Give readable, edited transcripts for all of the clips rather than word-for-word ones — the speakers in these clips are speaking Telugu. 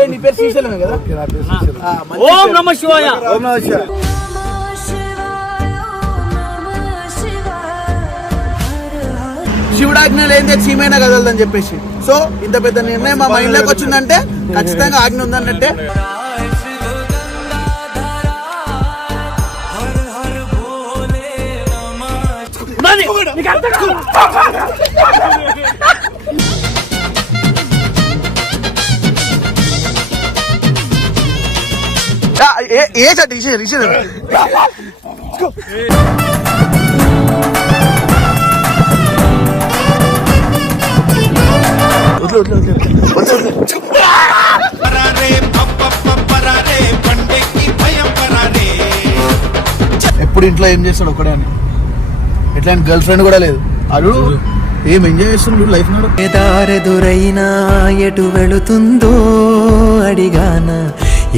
అరే నీ పేరు శ్రీశైలమే కదా? ఓం నమః శివాయ. ఓం నమః శివాయ. శివుడాజ్ఞ లేదే చీమైనా కదలదని చెప్పేసి, సో ఇంత పెద్ద నిర్ణయం మా మైండ్ లోకి వచ్చిందంటే ఖచ్చితంగా ఆజ్ఞ ఉందన్నట్టే. ఏ చట్టి ఎప్పుడు ఇంట్లో ఏం చేస్తాడు ఒకడే అని, ఎట్లా గర్ల్ ఫ్రెండ్ కూడా లేదు. అడు ఏం ఎంజాయ్ చేస్తున్నాడు లైఫ్ నాడు. దారెదురైనా ఎటు వెళుతుందో అడిగాన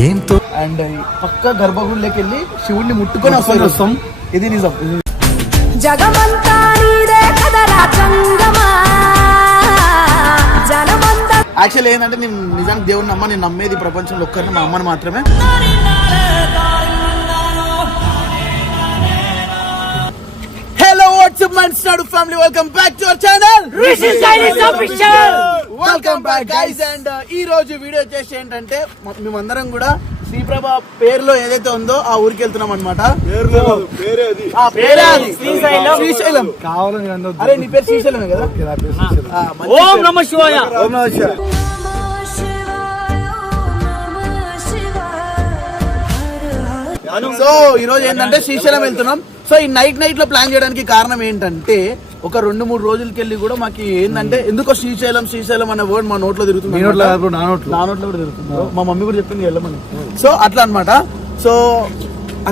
ఏంతో. అండ్ పక్క గర్భగుడిలోకి వెళ్ళి శివుడిని ముట్టుకొని వస్తాం. ఇది నిజం. జగమంతా నీదే కదరా చంగమా. యాక్చువల్ ఏంటంటే నేను నిజానికి దేవుడిని నమ్మ, నేను నమ్మేది ప్రపంచంలో ఒక్కరిని, మా అమ్మని మాత్రమే. హలో వాట్సాప్ మన్స్టాడు family, welcome back to our channel Rishi సైనిస్ official. Welcome back guys. And ఈ రోజు వీడియో వచ్చేసి ఏంటంటే మేమందరం కూడా శ్రీప్రభ పేరులో ఏదైతే ఉందో ఆ ఊరికి వెళ్తున్నాం అనమాట. శ్రీశైలం. అరే నీ పేరు శ్రీశైలమే కదా? ఓం నమః శివాయ. ఓం నమః శివాయ. సో ఈ రోజు ఏంటంటే శ్రీశైలం వెళ్తున్నాం. సో ఈ నైట్ లో ప్లాన్ చేయడానికి కారణం ఏంటంటే, ఒక 2-3 రోజులకి వెళ్ళి కూడా మాకు ఏంటంటే ఎందుకో శ్రీశైలం అనే వర్డ్ మా నోట్లో తిరుగుతుంది, నా నోట్లో కూడా తిరుగుతుంది. మా మమ్మీ కూడా చెప్పింది వెళ్ళమని. సో అట్లా అనమాట. సో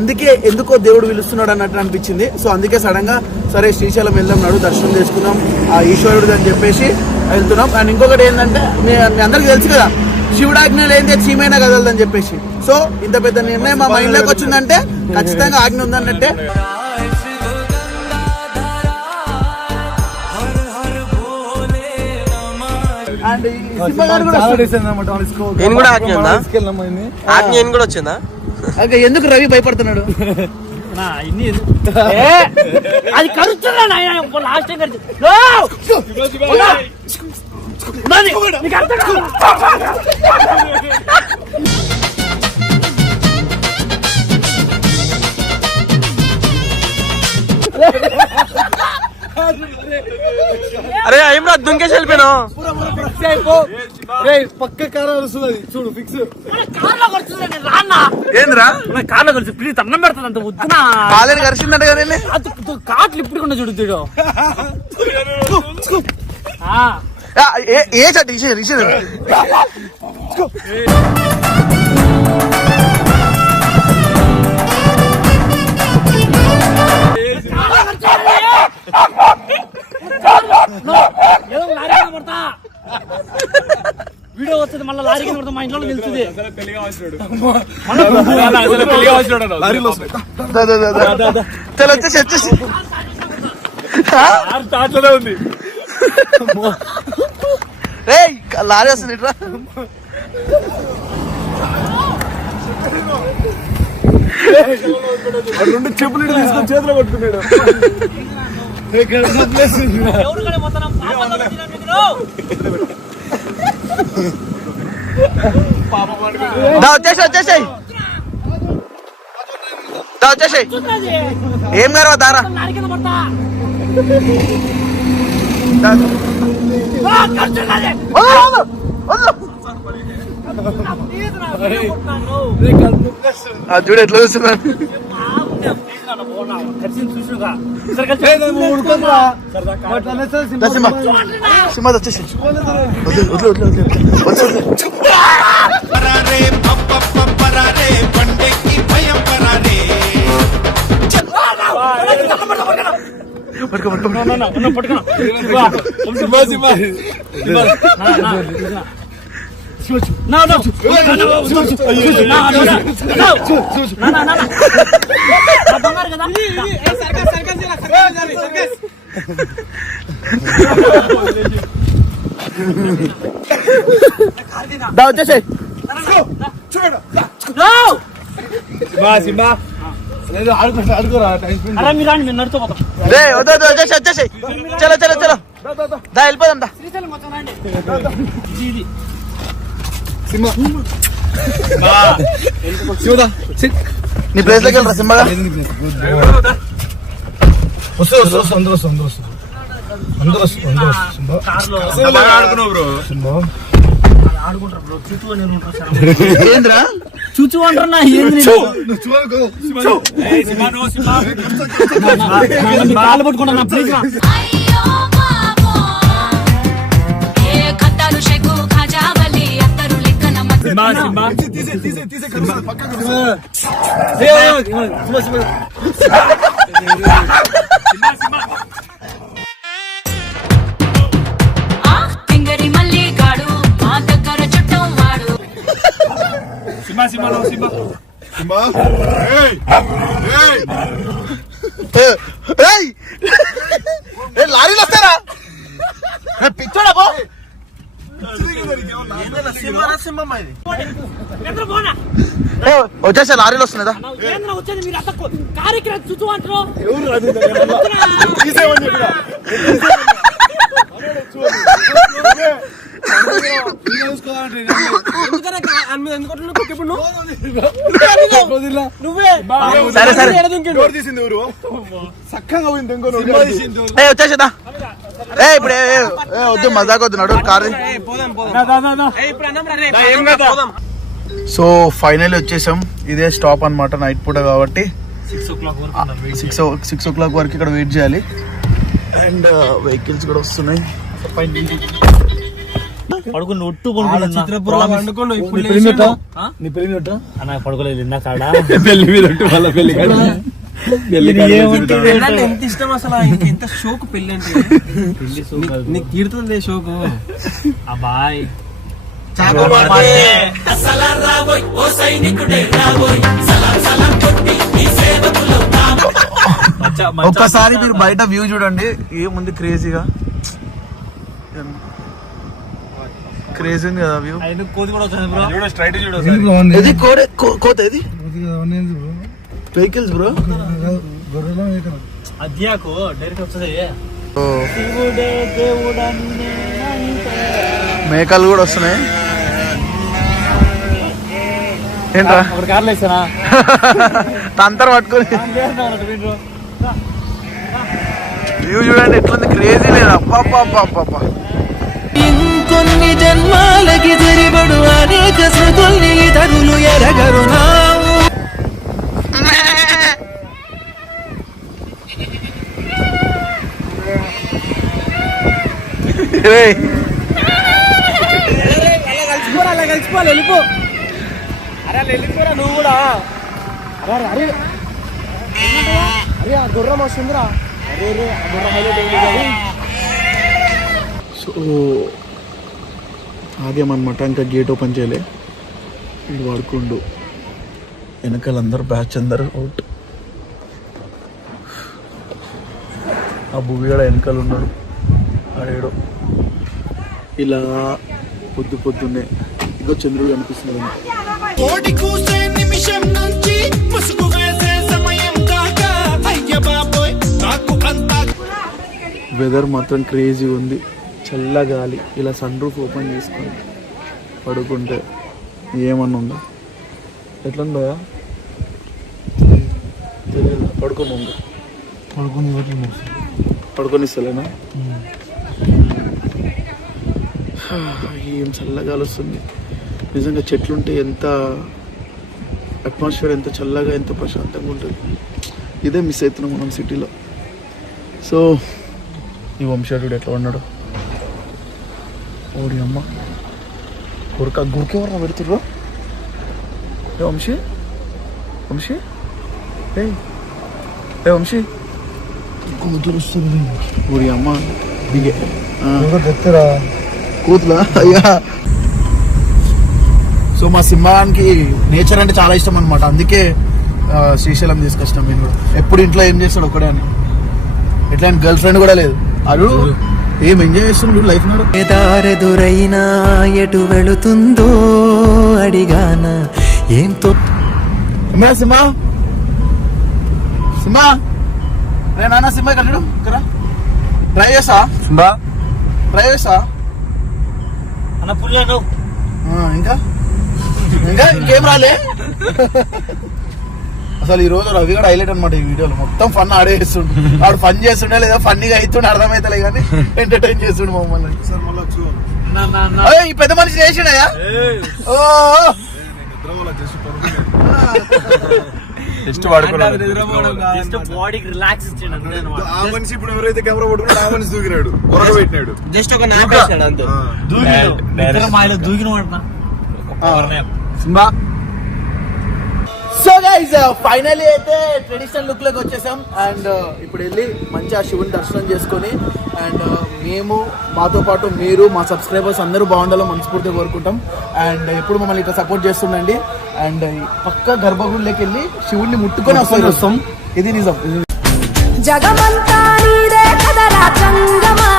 అందుకే ఎందుకో దేవుడు పిలుస్తున్నాడు అన్నట్టు అనిపించింది. సో అందుకే సడన్ గా సరే శ్రీశైలం వెళ్దాం, నడు దర్శనం చేసుకుందాం ఆ ఈశ్వరుడు అని చెప్పేసి వెళ్తున్నాం. అండ్ ఇంకొకటి ఏంటంటే మీ అందరికి తెలుసు కదా, శివుడాజ్ఞ లేదే చీమైనా కదలదని చెప్పేసి, సో ఇంత పెద్ద నిర్ణయం మా మైండ్ లోకి వచ్చిందంటే ఖచ్చితంగా ఆజ్ఞ ఉందన్నట్టే. అండ్ ఎందుకు రవి భయపడుతున్నాడు? అది కరుచున్నా లాస్ట్ టైం అరే ఏమరా దుంకేసి వెళ్ళిపోయినా పక్క కారు వస్తుంది చూడు, ఫిక్స్. ఏంద్రా కార్లో కలిసి ప్లీజ్ అన్నం పెడతాను అంత వద్దునా. కాలేని కలిసిందంట కదా కాట్లు ఇప్పుడు కూడా చూడు చూడు. ఏ చట్టి వీడియో వస్తుంది మళ్ళీ లారీ కింద పడతా, మా ఇంట్లో నిలుస్తుంది. వచ్చేసి ఉంది. లారీ వస్తుంది ఇట్లా. రెండు చెప్పులు తీసుకొని చేతిలో పట్టుకున్నాడు. వచ్చేసాయి ఏం గారు దారా చూడు ఎట్లా చూస్తున్నాను. సినిమా వచ్చేసి వచ్చేసాయి అరే మీరు రాండి, మీరు నడుతూ పోతాం. వచ్చేసి చలో చలో చలో దా వెళ్ళిపోదాం దా. శ్రీశైలం వచ్చాం రండి. ఇది నీ ప్లేస్ లోకి వెళ్ళరా సింబగా. ఆడుకుంటారు బ్రో, చూచు అని ఉంటారు. ఏంద్రా చూచు అంటారు నా ఏంది కాళ్ళు పట్టుకుంటా ప్లీజ్. అయ్యో బాబో ఏ ఖతాలు షెగు ఖజావలి అత్తరు లెక్కన తింగరి మల్లి గాడు మా దగ్గర చుట్టం వాడు. లారీలు వస్తారా పిచ్చోడా పో. ఎక్కడ పోనా వచ్చేసా లారీలు వస్తున్నాదా. కేంద్రం వచ్చేది మీరు అసలు కార్యక్రమం చూచు అంటారు. సరే సరే వచ్చేసేదా. ఇప్పుడు వద్దు మజాక్ వద్దు నడు కార్. సో ఫైనల్ వచ్చేసాం. ఇదే స్టాప్ అన్నమాట నైట్ పూట కాబట్టి 6 o'clock వరకు ఇక్కడ వెయిట్ చేయాలి. అండ్ వెహికల్స్ కూడా వస్తున్నాయి. పడుకుని ఒట్టు పడుకోలేదు ఇందాక పెళ్లి మీద ఎంత ఇష్టం అసలు, ఎంత షోకు పెళ్లి అంటే. నీకు తీరుతుంది షోకు. అబ్బాయి ఒక్కసారి మీరు బయట వ్యూ చూడండి. ఏముంది క్రేజీగా, క్రేజీ ఉంది కదా వ్యూ. కోతి కూడా వచ్చింది బ్రో. ఇది కోత ఇది వెహికల్స్ బ్రో. అద్యాకు డైరెక్ట్ వస్తుంది. మేకలు కూడా వస్తున్నాయి. ఏంట్రా ఒక కార్లో వేసానా తంతర పట్టుకొని వ్యూ చూడండి ఎట్లుంది. క్రేజీ లేదు. అబ్బా ఇంకొన్ని జన్మాలకి జరిబడు అనేక స్మృతుల్ని ఇతరులు ఎరగరు నావు. కలిసిపోవాలి వెళ్ళిపో. అరే వెళ్ళిపోరా నువ్వు కూడా. అరే అరే అరే ఆ గుర్రం వస్తుందిరా. అరే అరే ఆ గుర్రం హైలైట్. సో ఆగామన్నమాట. ఇంకా గేట్ ఓపెన్ చేయలే. ఇది వాడుకుండు. వెనకాలందరూ బ్యాచ్ అందరు అవుట్. ఆ భూమి కూడా వెనకాల ఉన్నాడు ఆడేడు. ఇలా పొద్దున్నే ఇగో చంద్రుడు కనిపిస్తున్నాడు. వెదర్ మాత్రం క్రేజీ ఉంది. చల్లగాలి. ఇలా సన్ రూఫ్ ఓపెన్ చేసుకొని పడుకుంటే ఏమన్నా ఉందా. ఎట్లుంది భయ తెలియదు. పడుకొని ఇస్తలేనా. ఏం చల్లగాలి వస్తుంది నిజంగా. చెట్లుంటే ఎంత అట్మాస్ఫియర్ ఎంత చల్లగా ఎంత ప్రశాంతంగా ఉంటుంది. ఇదే మిస్ అవుతున్నాం మనం సిటీలో. సో ఈ వంశాడు ఎట్లా ఉన్నాడు. ఓడి అమ్మ గురికెవరు పెడుతుర్రు. వంశీ వంశీ వంశీ కూతురు వస్తుంది. ఊరి అమ్మ దిగే కూతులా అయ్యా. సో మా సింహానికి నేచర్ అంటే చాలా ఇష్టం అనమాట. అందుకే శ్రీశైలం తీసుకొచ్చినాం. మేము కూడా ఎప్పుడు ఇంట్లో ఏం చేస్తాడు ఒకడే అని. ఎట్లా గర్ల్ ఫ్రెండ్ కూడా లేదు. అడు ఏం ఎంజాయ్ చేస్తున్నాడు లైఫ్ నాడు. దారెదురైనా ఎటు వెళుతుందో అడిగాన ఏంతో సింహ సింహ రే నాన్న సింహ కట్టడు ఇక్కడ ట్రై చేసా ట్రై చేసా అన్న పుల్లను ఇంకా ఇంకా ఇంకేం రాలే. అసలు ఈ రోజు రవి కూడా హైలైట్ అనమాట ఈ వీడియోలో. మొత్తం ఫన్ ఆడేస్తుండు. వాడు ఫన్ చేస్తుండే లేదా ఫన్నీగా అవుతుండే అర్థమైతలే కానీ ఎంటర్టైన్ చేస్తుండు మమ్మల్ని. ఈ పెద్ద మనిషి చేసిండయా ఓ బాడీకి రిలాక్స్ ఇచ్చిండు. ఆ మనిషి ఇప్పుడు ఎవరైతే కెమెరా పట్టుకున్నాడు ఆ మనిషి దూకినాడు గొడవ పెట్టినాడు. జస్ట్ ఒక నాప్ వేసాడు అంతే. మాయలో దూకిన సింబా. సో గైస్ ఫైనలీ అయితే ట్రెడిషనల్ లుక్ లోకి వచ్చేసాం. అండ్ ఇప్పుడు వెళ్ళి మంచిగా శివుని దర్శనం చేసుకొని అండ్ మేము మాతో పాటు మీరు మా సబ్స్క్రైబర్స్ అందరూ బాగుండాలో మనస్ఫూర్తిగా కోరుకుంటాం. అండ్ ఎప్పుడు మమ్మల్ని ఇట్లా సపోర్ట్ చేస్తుండండి. అండ్ పక్క గర్భగుడిలోకి వెళ్ళి శివుడిని ముట్టుకొని వస్తాం. ఇది నిజం. జగమంతా నీదే కదరా జంగమా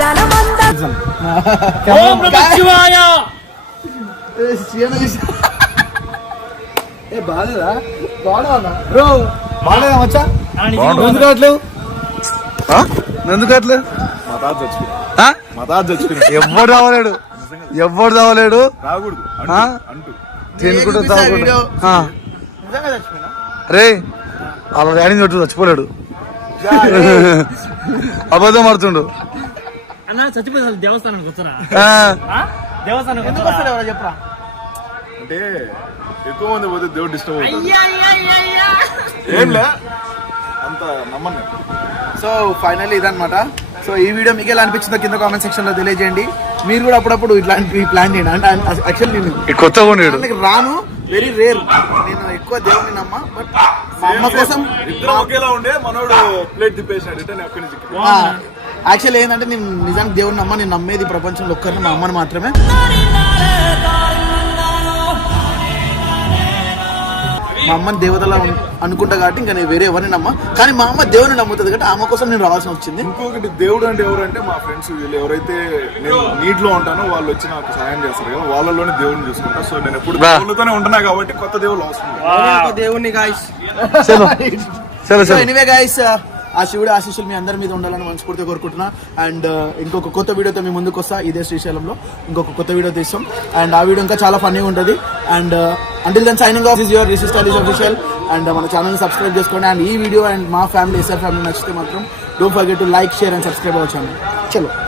జనమంతా ఏ బాగాలేదా బాగా బ్రో బాగాలేదా వచ్చా ఎందుకు కావట్లేవు ఎందుకు కావట్లేదు. మా తాత చచ్చిపోయినాడు ఎవ్వడు రావలేడు ఎవ్వడు రావలేడు రాకూడదు అంటూ తినుకుంటూ తాగుకుంటూ రే అలా డాడీ చోటు చచ్చిపోలేడు. అబద్ధం ఆడుతుండు. అన్న చచ్చిపోయి దేవస్థానానికి వచ్చారా? దేవస్థానం చెప్పరా అంటే ఎక్కువ మంది పోతే దేవుడు డిస్టర్బ్ అవుతుంది. ఏంలే అంత నమ్మను. సో ఫైనల్లీ ఇదన్నమాట. సో ఈ వీడియో మీకు ఎలా అనిపించిందో కింద కామెంట్ సెక్షన్ లో తెలియజేయండి. మీరు కూడా అప్పుడప్పుడు ఇట్లాంటి ప్లాన్ చేయండి. అంటే యాక్చువల్లీ నేను కొత్తగా రాను, వెరీ రేర్. నేను ఎక్కువ దేవుడిని నమ్మ, బట్ మా అమ్మ కోసం ఇద్దరం ఒకేలా ఉండే మనోడు ప్లేట్ తిప్పేసాడు రిటర్న్ అక్కడి నుంచి. యాక్చువల్లీ ఏంటంటే నేను నిజానికి దేవుడిని నమ్మ. నేను నమ్మేది ప్రపంచంలో ఒక్కరిని మా అమ్మని మాత్రమే. మా అమ్మని దేవతలా అనుకుంటా కాబట్టి ఇంకా నేను వేరే ఎవరిని నమ్మ. కానీ మా అమ్మ దేవుని నమ్ముతుంది కాబట్టి ఆమె కోసం నేను రావాల్సి వచ్చింది. ఇంకొకటి దేవుడు అంటే ఎవరంటే మా ఫ్రెండ్స్ వీళ్ళు ఎవరైతే నేను నీట్ లో ఉంటానో వాళ్ళు వచ్చి నాకు సహాయం చేస్తారు కదా, వాళ్ళలోనే దేవుడిని చూసుకుంటా. సో నేను ఎప్పుడు దేవుళ్ళతోనే ఉంటున్నా కాబట్టి కొత్త దేవుళ్ళు వస్తుంది. దేవుణ్ణి గాయస్. ఎనీవే గైస్ ఆ శివుడి ఆశీస్సులు మీ అందరి మీద ఉండాలని మనస్ఫూర్తిగా కోరుకుంటున్నా. అండ్ ఇంకొక కొత్త వీడియోతో మీ ముందుకు వస్తా. ఇదే శ్రీశైలంలో ఇంకొక కొత్త వీడియో తీస్తాం. అండ్ ఆ వీడియో ఇంకా చాలా ఫన్నీగా ఉంటుంది. And until then signing off is your Rishi stylish official. And మన ఛానల్ని సబ్స్క్రైబ్ చేసుకోండి. అండ్ ఈ వీడియో అండ్ మా ఫ్యామిలీ ఎస్ఆర్ ఫ్యామిలీ నచ్చితే మాత్రం don't forget to like, share and subscribe our channel. చలో.